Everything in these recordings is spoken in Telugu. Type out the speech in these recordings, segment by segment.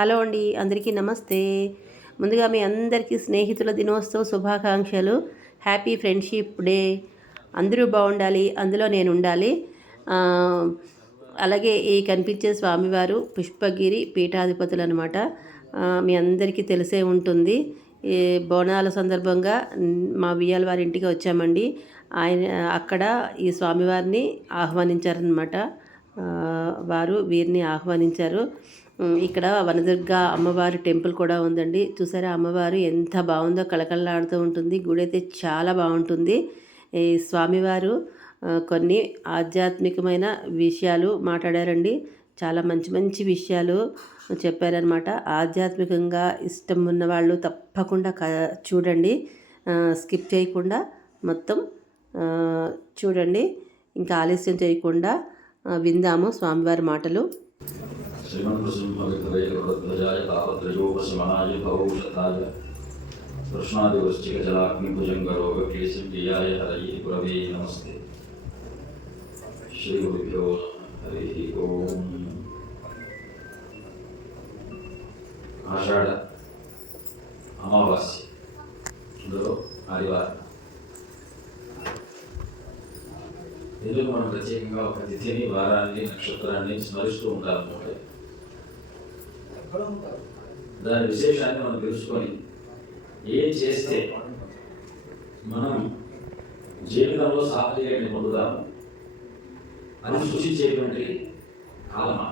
హలో అండి అందరికీ నమస్తే. ముందుగా మీ అందరికీ స్నేహితుల దినోత్సవ శుభాకాంక్షలు. Happy friendship day. అందరూ బాగుండాలి అందులో నేను ఉండాలి. అలాగే ఈ కనిపించే స్వామివారు పుష్పగిరి పీఠాధిపతులు అనమాట మీ అందరికీ తెలిసే ఉంటుంది. ఈ బోనాల సందర్భంగా మా వియ్యాల వారి ఇంటికి వచ్చామండి. ఆయన అక్కడ ఈ స్వామివారిని ఆహ్వానించారనమాట వారు వీరిని ఆహ్వానించారు. ఇక్కడ వనదుర్గ అమ్మవారి టెంపుల్ కూడా ఉందండి. చూసారా అమ్మవారు ఎంత బాగుందో కళకళలాడుతూ ఉంటుంది. గుడి అయితే చాలా బాగుంటుంది. ఈ స్వామివారు కొన్ని ఆధ్యాత్మికమైన విషయాలు మాట్లాడారండి. చాలా మంచి మంచి విషయాలు చెప్పారనమాట ఆధ్యాత్మికంగా ఇష్టం ఉన్న వాళ్ళు తప్పకుండా క చూడండి. స్కిప్ చేయకుండా మొత్తం చూడండి. ఇంకా ఆలస్యం చేయకుండా విందాము స్వామివారి మాటలు. श्रीमन्नृसिंहविग्रहैर्वध्वजाय तापत्रयोपशमनाय भवौषधाय कृष्णादिवृश्चिकजलाग्निभुजङ्गरोगकेशव्ययाय हरये गुरवे नमस्ते श्रीगुरुभ्यो हरिः ओम् ఆషాఢ అమావాస్య ఇందులో ఆదివారం ఎందుకు మనం ప్రత్యేకంగా ఒక తిథిని వారాన్ని నక్షత్రాన్ని స్మరిస్తూ ఉంటాము అంటే దాని విశేషాన్ని మనం తెలుసుకొని ఏం చేస్తే మనం జీవితంలో సాఫల్యాన్ని పొందుదాము అని సూచించేటువంటి కాలమా?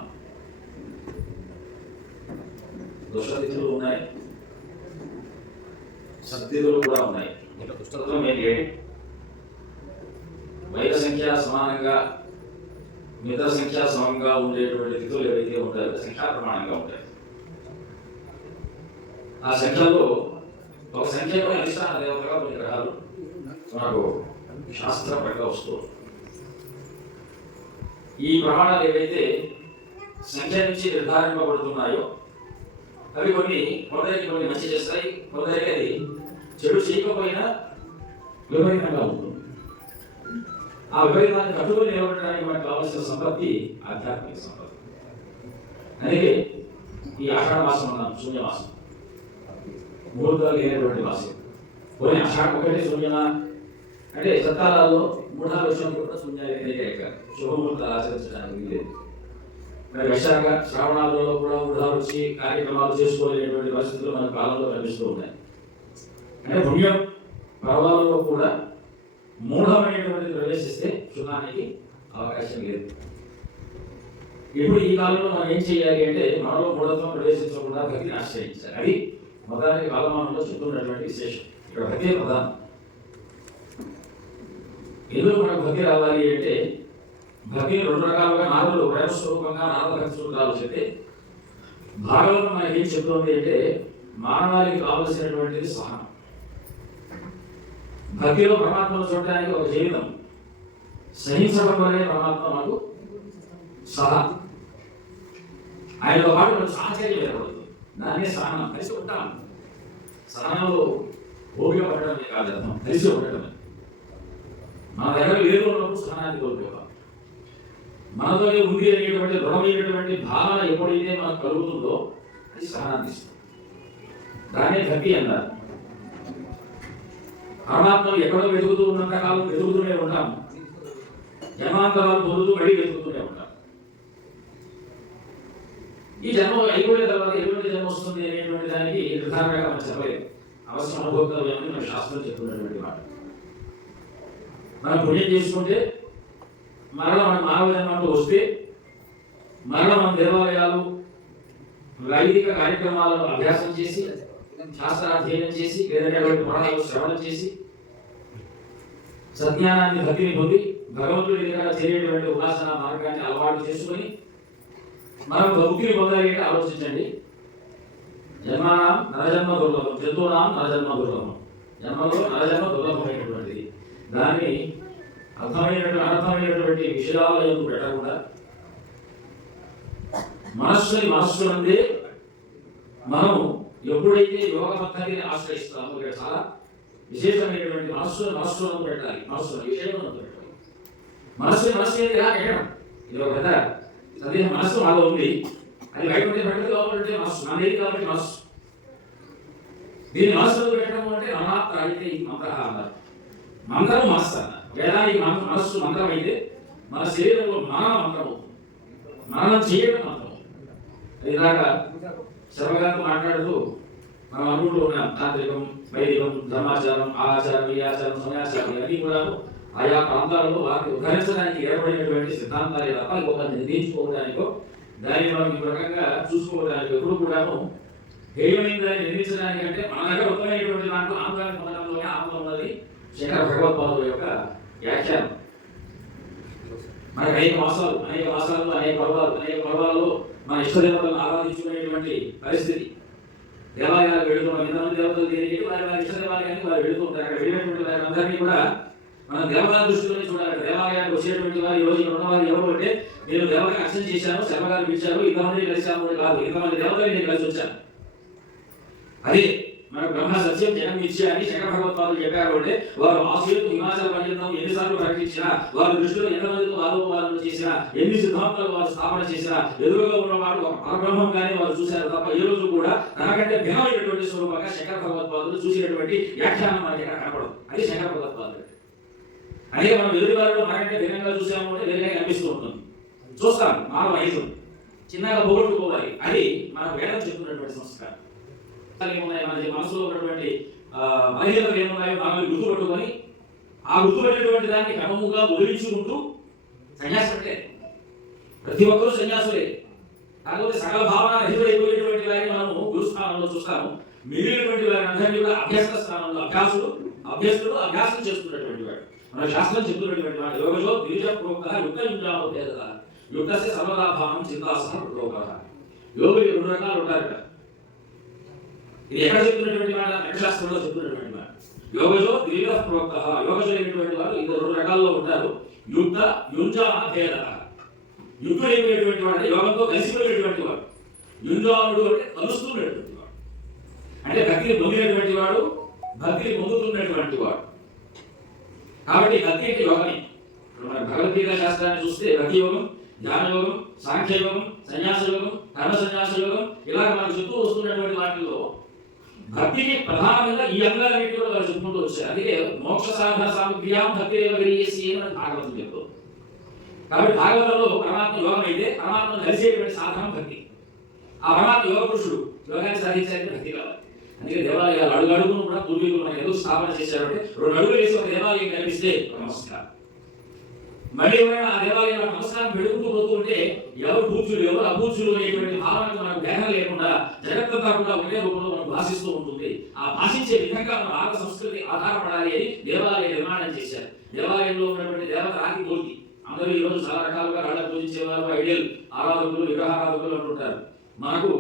దుష్టతిథులు ఉన్నాయి. సత్తిథులు కూడా ఉన్నాయి. ఇక దుష్టత్వం ఏంటి? వైర సంఖ్య సమానంగా మిగతా సంఖ్య సమంగా ఉండేటువంటి తిథులు ఏవైతే ఉంటాయో సంఖ్యా ప్రమాణంగా ఉంటాయి ఆ సంఖ్యలో ఒక సంఖ్యలో అధిష్టాన దేవతగా కొన్ని గ్రహాలు మనకు శాస్త్రపరంగా వస్తూ ఈ ప్రమాణాలు ఏవైతే సంఖ్య నుంచి నిర్ధారింపబడుతున్నాయో అవి కొన్ని కొందరికి కొన్ని మంచి చేస్తాయి కొందరికి అది చెడు చేయకపోయినా విపరీతంగా ఉంటుంది. ఆ విపరీతాన్ని కట్టుకుని నిలబడడానికి మనకు కావాల్సిన సంపత్తి ఆధ్యాత్మిక సంపత్తి. అందుకే ఈ ఆషాఢ మాసం ఉన్నాం శూన్యమాసం మూడుగా లేనటువంటి భాష. పోయిన షాక్ ఒకటే శూన్య అంటే సత్తాలలో మూఢాలు వచ్చినప్పుడు కూడా శూన్యాలు లేక శుభముహూర్తాలు ఆచరించడానికి లేదు మరి వైశాఖ శ్రావణాలలో కూడా మూఢాలు వచ్చి కార్యక్రమాలు చేసుకోలేనటువంటి పరిస్థితులు మన కాలంలో కనిపిస్తూ ఉన్నాయి. అంటే పుణ్యం పర్వాలలో కూడా మూఢమైనటువంటి ప్రవేశిస్తే శుభానికి అవకాశం లేదు. ఇప్పుడు ఈ కాలంలో మనం ఏం చేయాలి అంటే మనలో మూఢత్వం ప్రవేశించకుండా భక్తిని ఆశ్రయించాలి. అది మొదటి కాలమానంలో చెప్తున్నటువంటి విశేషం. ఇక్కడ భక్తి ప్రధానం ఎందుకు మనకు భక్తి రావాలి అంటే భక్తి రెండు రకాలుగా నాలుగు ప్రేమ స్వరూపంగా నాలుగు భక్తి స్వరూపాలు చెప్తే భాగవతం మనకి ఏం చెప్తుంది అంటే మానవాళికి కావలసినటువంటిది సహనం. భక్తిలో పరమాత్మను చూడటానికి ఒక జీవితం. సహించడం వల్లే పరమాత్మ మనకు సహా ఆయనతో పాటు మనకు సాహచర్యం ఏర్పడుతుంది. దాన్నే సహనం కలిసి ఉంటాం సహనంలో ఓపిక పడటమే కాదు అర్థం కలిసి ఉండటమే. మన దగ్గర లేదు ఉన్నప్పుడు సహనాన్ని కోల్పోతాం మనతోనే ఉంది అనేటువంటి దృఢమైనటువంటి భావన ఎప్పుడైతే మనకు కలుగుతుందో అది సహనాన్ని ఇస్తుంది. దాన్నే భక్తి అన్నారు పరమాత్మను ఎక్కడో వెతుకుతూ ఉన్నంత కాలం వెతుకుతూనే ఉంటాం జన్మాంతరాలు పొందుతూ మళ్ళీ వెతుకుతూనే ఉంటాం ఈ జన్మ అయిపోయిన తర్వాత ఎటువంటి జన్మ వస్తుంది అనేటువంటి దానికి నిర్ధారణగా మనం చెప్పలేదు. అవసరం అనుభవత్వం మన శాస్త్రం చెప్తున్నటువంటి మాట. మనం పుణ్యం చేసుకుంటే మరణ మన మానవ జన్మంలో వస్తే మరణ మన దేవాలయాలు వైదిక కార్యక్రమాలను అభ్యాసం చేసి శాస్త్రాధ్యయనం చేసి లేదంటే అటువంటి పురాణాలు శ్రవణం చేసి సజ్ఞానాన్ని భక్తిని పొంది భగవంతుడి దగ్గర చేరేటువంటి ఉపాసన మార్గాన్ని అలవాటు చేసుకొని మనం భక్తిని పొందాలి అంటే ఆలోచించండి. జన్మనాం నరజన్మ దుర్లభం జంతువునాం నరజన్మ దుర్లభం. జన్మలో నరజన్మ దుర్లభమైనటువంటిది దాన్ని అర్థమైనటువంటి అనర్థమైనటువంటి విషయాల ఎందుకు పెట్టకుండా మనస్సుని మనస్సు నుండి మనము ఎప్పుడైతే యోగ పద్ధతిని ఆశ్రయిస్తామో ఇక్కడ చాలా విశేషమైనటువంటి మనస్సును మనస్సులను పెట్టాలి. మనస్సును విషయంలో పెట్టాలి. మనస్సు మనస్సు ఎలా పెట్టడం? ఇది ఒక పెద్ద అదే మనస్సు మాలో ఉంది. అది బయట ఉంటే బయట లోపల ఉంటే మనస్సు. మన లేదు కాబట్టి మనస్సు. దీన్ని మనస్సులో పెట్టడం అంటే మమాత్ర అయితే ఈ మంత్ర అన్నారు. మంత్రం మనస్సు అన్నారు. వేదానికి మన మనస్సు మంత్రం అయితే మన శరీరంలో మనన మంత్రము మననం చేయడం మంత్రం ఇలాగా శర్మగారితో మాట్లాడుతూ మనం అనుకుంటూ ఉన్నాం. తాంత్రికం వైదికం ధర్మాచారం ఆచారం ఈ ఆచారం సమయాచారం ఇవన్నీ కూడా ఆయా ప్రాంతాలలో వారికి ఉద్ధరించడానికి ఏర్పడినటువంటి సిద్ధాంతాలే తప్ప ఇంకొకరు నిర్ణయించుకోవడానికో దాన్ని మనం ఈ రకంగా చూసుకోవడానికి ఎప్పుడు కూడాను హేయమైన దాన్ని నిర్మించడానికి అంటే మన దగ్గర ఉత్తమైనటువంటి దాంట్లో ఆంధ్రాన్ని పొందడంలోనే ఆనందం ఉన్నది శంకర భగవత్పాదుల యొక్క వ్యాఖ్యానం. మనకు అనేక మాసాలు అనేక మాసాలు అనేక పర్వాలు అనేక పర్వాలలో మన ఇష్టదేవతలను ఆరాధించుకునేటువంటి పరిస్థితి. దేవాలయాలకు వెళుతున్నాం ఎంతమంది దేవతలు దేనికి వారి వారి ఇష్టదేవాలయానికి వారు వెళుతూ ఉంటారు అక్కడ వెళ్ళినటువంటి వారి అందరినీ కూడా మనం దేవాలయ దృష్టిలోనే చూడాలి. దేవాలయానికి వచ్చేటువంటి వారు ఈ రోజు ఉన్నవారు ఎవరు అంటే నేను దేవాలయం అర్చన చేశాను శర్మగారు పిలిచారు ఇంతమంది కలిసాము అని కాదు. ఇంతమంది దేవతలు నేను కలిసి వచ్చాను. అదే మన బ్రహ్మ సత్యం జనం మిథ్య అని శంకర భగవత్పాదులు చెప్పారు అంటే వారు ఆశ్రయం హిమాచల పర్యంతం ఎన్నిసార్లు ప్రకటించినా వారి దృష్టిలో ఎంతమందితో ఆరోపణలు చేసినా ఎన్ని సిద్ధాంతాలు వారు స్థాపన చేసినా ఎదురుగా ఉన్నవాడు ఒక పరబ్రహ్మం కానీ వారు చూశారు తప్ప ఏ రోజు కూడా తనకంటే భిన్నమైనటువంటి స్వరూపంగా శంకర భగవత్పాదులు చూసినటువంటి వ్యాఖ్యానం మనకి ఎక్కడ కనపడదు. అది శంకర భగవత్పాదులు అదే మనం ఎదురు వారిలో మనకంటే భిన్నంగా చూసాము అంటే వేరేగా కనిపిస్తూ ఉంటుంది. చూస్తాం మానవ ఐదు చిన్నగా పోగొట్టుకోవాలి. అది మన వేదం చెప్తున్నటువంటి సంస్కారం. ఏమున్నాయి? మన మనసులో ఉన్నటువంటి ఆ, బలహీనతలు ఏమున్నాయో మనం గుర్తుపెట్టుకొని ఆ గుర్తుపెట్టినటువంటి దాన్ని క్రమముగా వదిలించుకుంటూ సన్యాసం అంటే ప్రతి ఒక్కరూ సన్యాసులే. కాకపోతే సకల భావన రహితుడైపోయేటువంటి వారిని మనము గురుస్థానంలో చూస్తాము. మిగిలినటువంటి వారి అందరినీ కూడా అభ్యస్త స్థానంలో అభ్యాసుడు అభ్యస్తుడు అభ్యాసం చేస్తున్నటువంటి వాడు. మన శాస్త్రం చెప్తున్నటువంటి వాడు యోగజో ద్విజ ప్రోక్త యుక్త యుద్ధాలు భేదత యుక్తస్య సమలాభావం భావం చింతాసన ప్రోగ యోగులు రెండు రకాలు ఉంటారు ఇది ఎక్కడ చెప్తున్నటువంటి మాట? శాస్త్రంలో చెప్తున్నటువంటి మాట. యోగజో ద్విధ ప్రోక్త యోగజో అయినటువంటి వారు ఇది రెండు రకాల్లో ఉంటారు. యుక్త యుంజాన భేద. యుక్తుడు అయిపోయినటువంటి వాడు అంటే యోగంతో కలిసిపోయినటువంటి వాడు. యుంజానుడు అంటే కలుస్తున్నటువంటి వాడు. అంటే భక్తిని పొందినటువంటి వాడు భక్తిని పొందుతున్నటువంటి వాడు. కాబట్టి భక్తి అంటే యోగమే. ఇప్పుడు మన భగవద్గీత శాస్త్రాన్ని చూస్తే భక్తి యోగం ధ్యాన యోగం సాంఖ్య యోగం సన్యాస యోగం కర్మ సన్యాస యోగం ఇలా మనకు చెప్తూ వస్తున్నటువంటి వాటిల్లో భక్తిని ప్రధానంగా ఈ అంగాలన్నిటి కూడా వాళ్ళు చెప్పుకుంటూ వచ్చారు. అందుకే మోక్ష సాధన సామగ్ర్యాం భక్తి గరియేసి అని భాగవతం చెప్తూ. కాబట్టి భాగవతంలో పరమాత్మ యోగం అయితే పరమాత్మ కలిసేటువంటి సాధనం భక్తి. ఆ పరమాత్మ యోగ పురుషుడు యోగాన్ని సాధించాలంటే భక్తి కావాలి. అందుకే దేవాలయాలు అడుగు అడుగును కూడా పూర్వీకులు మనకి ఎందుకు స్థాపన చేశారంటే రెండు అడుగులు వేసి ఒక దేవాలయం కనిపిస్తే నమస్కారం. మళ్ళీ ఎవరైనా ఆ దేవాలయంలో నమస్కారం పెడుకుంటూ పోతుంటే ఎవరు పూజలు ఎవరు అపూజ్యులు అనేటువంటి భావనకు మనకు భేదం లేకుండా జగత్త కాకుండా ఉండే రూపంలో మనకు భాషిస్తూ ఉంటుంది. ఆ భాషించే విధంగా మన భారత సంస్కృతి ఆధారపడాలి అని దేవాలయ నిర్మాణం చేశారు. దేవాలయంలో ఉన్నటువంటి దేవత రాతి మూర్తి అందరూ ఈ రోజు చాలా రకాలుగా రాళ్ళ పూజించేవారు ఐడియల్ ఆరాధకులు విగ్రహారాధకులు అంటుంటారు. మనకు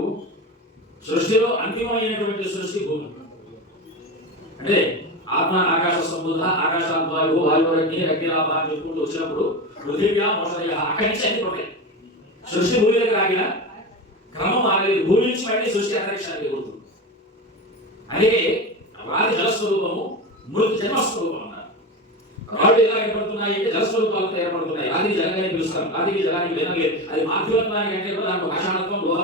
సృష్టిలో అంతిమమైనటువంటి సృష్టి భూమి. అంటే ఆత్మ ఆకాశ సంబుధ ఆకాశాత్ వాయువు వాయువులన్నీ అగ్నిలాభ అని చెప్పుకుంటూ వచ్చినప్పుడు పృథివ్యా మోషయ అక్కడి నుంచి అన్ని పుట్టాయి సృష్టి భూమిలోకి ఆగిన క్రమం ఆగలేదు. భూమి నుంచి మళ్ళీ సృష్టి అంతరిక్షానికి ఎగురుతుంది అందుకే వారి జలస్వరూపము మృతి జన్మస్వరూపం అన్నారు. రాళ్ళు ఎలా ఏర్పడుతున్నాయి అంటే జలస్వరూపాలతో ఏర్పడుతున్నాయి అది జలంగానే పిలుస్తాం అది జలానికి వినలేదు. అది మాతృత్వానికి అంటే దానికి భాషాణత్వం లోహత్వం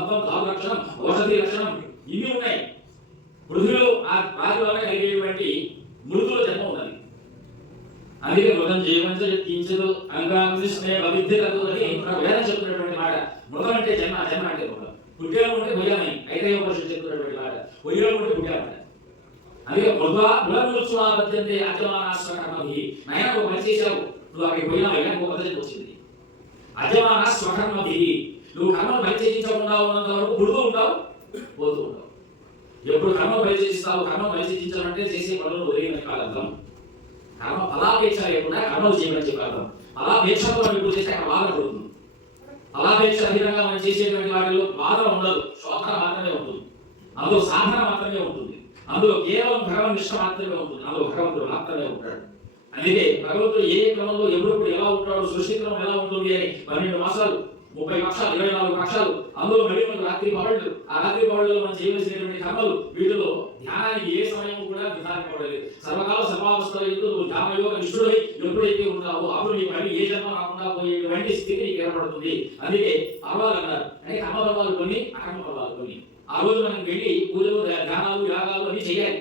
లక్షణం ఔషధి లక్షణం ఇవి ఉన్నాయి. పృథ్వీలో ఆ రాజు వల్ల కలిగేటువంటి మృదుల జన్మ ఉన్నది. అందుకే మృతం జీవంచ కించదు అంగాంశిష్ణే అవిద్యతదు అని వేదం చెప్తున్నటువంటి మాట. మృతం అంటే జన్మ జన్మ అంటే మృతం. పుట్టాము అంటే భుజమని అయితే ఉపనిషత్తు చెప్తున్నటువంటి మాట. పొయ్యాము అంటే పుట్టాము అందుకే మృదా మృగమృత్యువాబద్యంతే అజమానాశ్వకర్మభి నాయన ఒక పని చేశావు నువ్వు అక్కడికి పోయినా వెళ్ళక ఒక పద్ధతి వచ్చింది. అజమాన స్వకర్మభి నువ్వు కర్మలు పరిచయించకుండా ఉన్నంత వరకు పుడుతూ ఉంటావు పోతూ ఉంటావు ఎప్పుడు కర్మ పరిచయిస్తావు కర్మ పరిచయించాలంటే చేసే పనులు వదిలిన కాలం కర్మ ఫలాపేక్ష లేకుండా కర్మలు చేయమని చెప్పారు ఫలాపేక్షతో మనం ఇప్పుడు చేస్తే అక్కడ బాధ పడుతుంది. ఫలాపేక్ష అధీనంగా మనం చేసేటువంటి వాటిలో బాధ ఉండదు శోధన మాత్రమే ఉంటుంది. అందులో సాధన మాత్రమే ఉంటుంది. అందులో కేవలం భగవన్ నిష్ట మాత్రమే ఉంటుంది. అందులో భగవంతుడు మాత్రమే ఉంటాడు అందుకే భగవంతుడు ఏ క్రమంలో ఎప్పుడప్పుడు ఎలా ఉంటాడు సృష్టి క్రమం ఎలా ఉంటుంది అని పన్నెండు మాసాలు ముప్పై పక్షాలు ఇరవై నాలుగు పక్షాలు అందులో మళ్ళీ మనకు రాత్రి పవళ్ళు ఆ రాత్రి పవళ్ళలో మనం చేయవలసినటువంటి కర్మలు వీటిలో ధ్యానానికి ఏ సమయం కూడా విధానింపబడలేదు సర్వకాల సర్వావస్థలు ఎందు నువ్వు ధ్యానయోగ నిష్ఠుడై ఎప్పుడైతే ఉంటావో అప్పుడు నీ పని ఏ జన్మ రాకుండా పోయేటువంటి స్థితి నీకు ఏర్పడుతుంది. అందుకే పర్వాలు అన్నారు. అంటే కర్మబలాలు కొన్ని అకర్మ పర్వాలు కొన్ని. ఆ రోజు మనం వెళ్ళి పూజలు ధ్యానాలు యాగాలు అన్ని చేయాలి.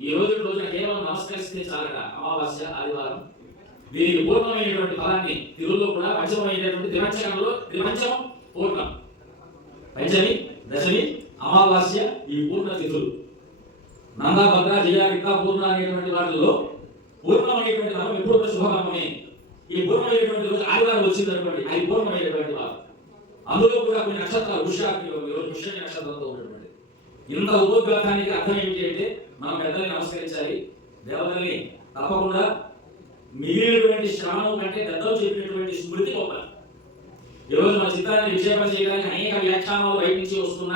ఈ రోజు రోజున కేవలం నమస్కరిస్తే చాలట. అమావాస్య ఆదివారం దీనికి పూర్ణమైనటువంటి ఫలాన్ని తిరుల్లో కూడా పంచమైనటువంటి త్రిపంచకంలో త్రిపంచమం పూర్ణం. పంచమి దశమి అమావాస్య ఈ పూర్ణ తిథులు. నందా భద్ర జయ రిక్తా పూర్ణ అనేటువంటి వాటిలో పూర్ణమైనటువంటి వారం ఎప్పుడు కూడా శుభకర్మమే ఈ పూర్ణమైనటువంటి రోజు ఆదివారం వచ్చింది అనుకోండి అది పూర్ణమైనటువంటి వారం. అందులో కూడా కొన్ని నక్షత్రాలు వృషాగ్ని ఈరోజు నక్షత్రంతో ఉన్నటువంటి ఇంత ఉపోద్ఘాతానికి అర్థం ఏమిటి అంటే మనం పెద్దల్ని నమస్కరించాలి. దేవతల్ని తప్పకుండా మిగిలినటువంటి శ్రమం కంటే పెద్దలు చెప్పినటువంటి స్మృతి గొప్పది. ఈరోజు మన చిత్రాన్ని విక్షేపం చేయడానికి అనేక వ్యాఖ్యానాలు బయట నుంచి వస్తున్న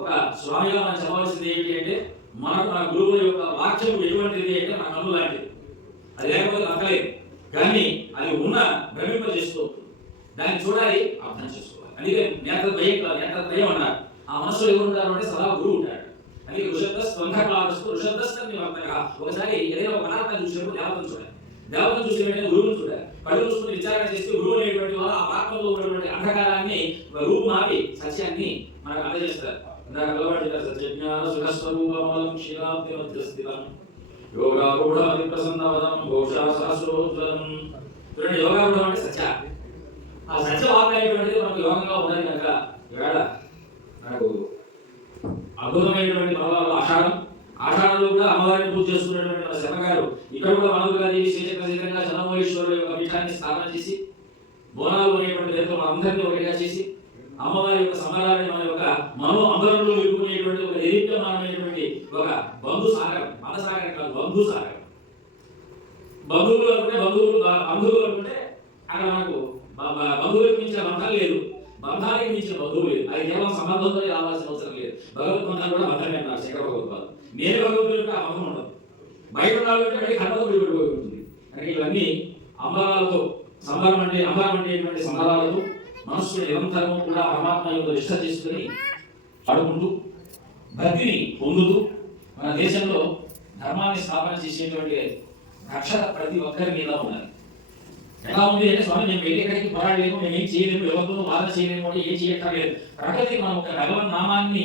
ఒక స్వామిగా మనం చెప్పవలసింది ఏంటి అంటే మనకు మన గురువుల యొక్క వాక్యం ఎటువంటిది అంటే మన కన్ను లాంటిది. అది లేకపోతే నక్కలేదు కానీ అది ఉన్న భ్రమింపజేస్తూ దాన్ని చూడాలి అర్థం చేసుకోవాలి. అందుకే నేత్ర భయం కాదు నేత్ర భయం అన్నారు. ఆ మనసులో ఎవరుంటారు అంటే సదా గురువు ఉంటాడు. అందుకే ఋషభ స్పంధకాలస్తూ ఋషభస్థం నివర్తక ఒకసారి ఏదైనా ఒక పదార్థాన్ని చూసినప్పుడు జ్ఞాపకం చూడాలి దేవతను చూసిన వెంటనే గురువును చూడాలి. కళ్ళు చూసుకుని విచారణ చేస్తే గురువు అనేటువంటి వారు ఆ ఆత్మలో ఉన్నటువంటి అంధకారాన్ని రూపు రూపుమాపి సత్యాన్ని మనకు అందజేస్తారు. ఇందాక అలవాటు సత్యజ్ఞాన సుఖస్వరూపమలం క్షీరాబ్ది మధ్యస్థితం యోగారూఢాది ప్రసన్నవదం ఘోషా సహస్రోజ్వలం. చూడండి యోగారూఢం అంటే సత్య. ఆ సత్య అనేటువంటిది మనకు యోగంగా ఉన్నది కనుక ఇవాళ మనకు అద్భుతమైనటువంటి పర్వాలు ఆషాఢం. ఆషాఢంలో కూడా అమ్మవారిని పూజ చేసుకున్నటువంటి మన శర్మగారు ఇక్కడ కూడా మనదుగా దేవి శ్రీచక్రశేఖరంగా యొక్క పీఠాన్ని స్థాపన చేసి బోనాలు అనేటువంటి దేవతలు అందరినీ ఒకటిగా చేసి అమ్మవారి యొక్క సమరాన్ని మన యొక్క మనో అందరంలో విప్పుకునేటువంటి ఒక నిరీప్యమానమైనటువంటి ఒక బంధు సాగరం మన సాగరం కాదు బంధు సాగరం. బంధువులు అనుకుంటే బంధువులు బంధువులు అనుకుంటే అక్కడ మనకు బంధువులకు మించిన బంధం లేదు. బంధానికి మించిన బంధువు లేదు. అది కేవలం సంబంధంతో రావాల్సిన అవసరం లేదు. భగవద్బంధాలు కూడా బంధమే అన్నారు శంకర భగవద్పాదు నేను భగవద్గీత ఆ బంధం ఉండదు. బయట ఉండాలంటే మళ్ళీ కర్మతో విడిపడిపోయి ఉంటుంది. కానీ ఇవన్నీ అంబరాలతో సంబరం అంటే అంబరం అంటే సంబరాలతో మనస్సు నిరంతరము కూడా పరమాత్మ యొక్క నిష్ట చేసుకుని ఆడుకుంటూ భక్తిని పొందుతూ మన దేశంలో ధర్మాన్ని స్థాపన చేసేటువంటి రక్షణ ప్రతి ఒక్కరి మీద ఉన్నది. ఎలా ఉంది అంటే స్వామి మేము ఎక్కడికి పోరాడలేము మేము ఏం చేయలేము ఎవరితో బాధ చేయలేము అంటే ఏం చేయక్కర్లేదు. ప్రకృతి మనం ఒక భగవన్ నామాన్ని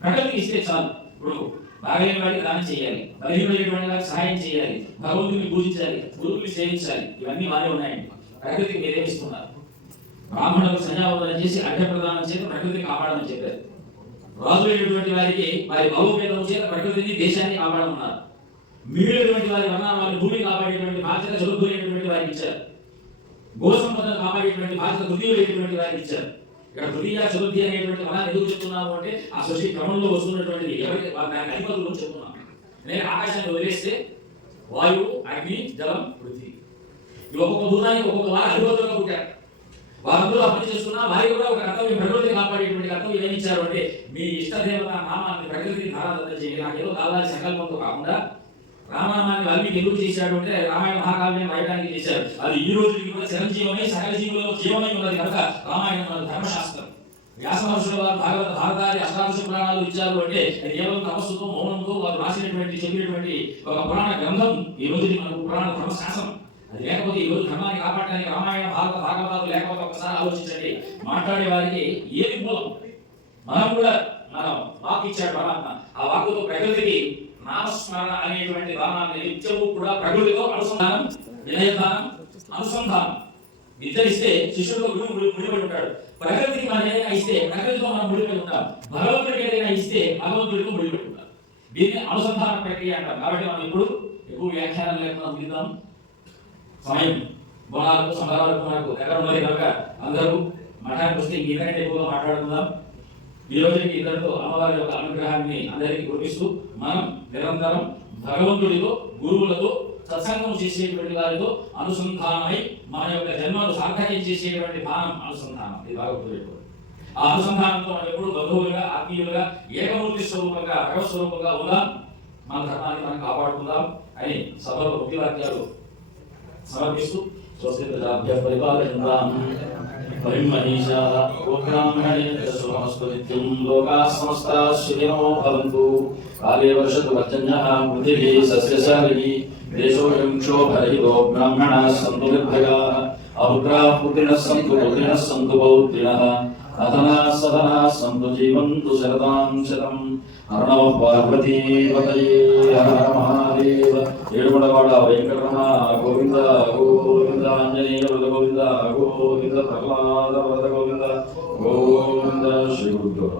ప్రకృతికి ఇస్తే చాలు. ఇప్పుడు బాగలేని వాడికి దానం చేయాలి. బలహీనమైనటువంటి వారికి సహాయం చేయాలి. భగవంతుని పూజించాలి. గురువుని సేవించాలి. ఇవన్నీ వారే ఉన్నాయండి. ప్రకృతికి మీరేమి ఇస్తున్నారు? బ్రాహ్మణులకు సంధ్యావందనం చేసి అడ్డ ప్రదానం చేసి ప్రకృతిని కాపాడమని చెప్పారు. రాజులైనటువంటి వారికి వారి బహుపేదం చేత ప్రకృతిని దేశాన్ని కాపాడమన్నారు. మిగిలినటువంటి వారి వలన వారి భూమిని కాపాడేటువంటి బాధ్యత చదువుకునేటువంటి వారికి ఇచ్చారు. గో సంపదను కాపాడేటువంటి బాధ్యత తృతీయులైనటువంటి వారికి ఇచ్చారు. ఇక్కడ తృతీయ చతుర్థి అనేటువంటి వలన ఎందుకు చెప్తున్నాము అంటే ఆ సృష్టి క్రమంలో వస్తున్నటువంటిది. ఎవరికి వారి దానికి అధిపతులు అని చెప్తున్నాను నేను ఆకాశాన్ని వదిలేస్తే వాయువు అగ్ని జలం పృథ్వీ. ఈ ఒక్కొక్క భూతానికి ఒక్కొక్క వారు అధిపతులుగా పుట్టారు. వారందరూ అర్థం చేసుకున్నా వారి కూడా ఒక కర్తవ్యం ప్రకృతిని కాపాడేటువంటి కర్తవ్యం ఏమి ఇచ్చారు అంటే మీ ఇష్టదేవత నామాన్ని ప్రకృతిని ధారాదత్తం చేయండి. నాకు ఏదో కావాలి సంకల్పంతో కాకుండా రామనామాన్ని వాల్మీకి ఎందుకు చేశాడు అంటే రామాయణ మహాకావ్యం రాయడానికి చేశారు. అది ఈ రోజుకి కూడా చిరంజీవమై సకల జీవులలో జీవమై ఉన్నది కనుక రామాయణం మన ధర్మశాస్త్రం. వ్యాస మహర్షుల వారు భాగవత భారతాది అష్టాదశ పురాణాలు ఇచ్చారు అంటే కేవలం తపస్సుతో మౌనంతో వారు రాసినటువంటి చెప్పినటువంటి ఒక పురాణ గ్రంథం. ఈ రోజు మనకు పురాణ ధర్మశాస్త్రం అది లేకపోతే ఈ రోజు ధర్మాన్ని కాపాడడానికి రామాయణ భారత భాగవతాలు లేకపోతే ఒకసారి ఆలోచించండి. మాట్లాడే వారికి ఏది మూలం? మనం కూడా మనం వాక్ ఇచ్చాడు పరమాత్మ. ఆ వాక్కుతో ప్రకృతికి నామస్మరణ అనేటువంటి దానాన్ని నిత్యము కూడా ప్రకృతితో అనుసంధానం వినయదానం అనుసంధానం. విద్య ఇస్తే శిష్యుడితో గురువు ముడిపడి ఉంటాడు. ప్రకృతికి మనం ఏదైనా ఇస్తే ప్రకృతితో మనం ముడిపడి ఉంటాం. భగవంతుడికి ఏదైనా ఇస్తే భగవంతుడితో ముడిపడి ఉంటాం. దీన్ని అనుసంధాన ప్రక్రియ అంటాం. కాబట్టి మనం ఇప్పుడు ఎక్కువ వ్యాఖ్యానాలు లేకుండా ముగిద్దాం. సమయం బోనాలకు సంబరాలకు మనకు ఎక్కడ ఉన్నది కనుక అందరూ మఠానికి వస్తే ఇంకంటే ఎక్కువగా మాట్లాడుకుందాం. ఈ రోజుకి ఇద్దరితో అమ్మవారి యొక్క అనుగ్రహాన్ని అందరికీ కురిపిస్తూ మనం నిరంతరం భగవంతుడితో గురువులతో సత్సంగం చేసేటువంటి వారితో అనుసంధానమై మన యొక్క జన్మను సార్థకం చేసేటువంటి భావం అనుసంధానం. ఇది భగవంతుడి ఆ అనుసంధానంతో మనం ఎప్పుడు బంధువులుగా ఆత్మీయులుగా ఏకమూర్తి స్వరూపంగా భగవత్ స్వరూపంగా ఉందాం. మన ధర్మాన్ని మనం కాపాడుకుందాం అని సభలో వృత్తి వాక్యాలు సమర్పిస్తూ స్వస్తి ప్రజాభ్య పరిపాలయంతాం ब्रह्मनीशाः गोब्राह्मणेन्द्रसुभमस्त्वनित्यं लोकाः समस्ताः श्रियमो भवन्तु काले वर्षतु वर्जन्यः पृथिवी सस्यशालिनी देशोऽयं क्षोभरहितो ब्राह्मणाः सन्तु निर्भयाः अभुग्राः पुत्रिणः सन्तु पुत्रिणः सन्तु पौत्रिणः అతనా సదనా సంతు జీవంతు శరదాం శతం అర్ణవ పార్వతీపతయే హర మహాదేవ ఏడుమడవాడ వెంకటరమణ గోవింద గోవింద ఆంజనేయ వద గోవింద గోవింద ప్రహ్లాద వద గోవింద గోవింద శ్రీ గురు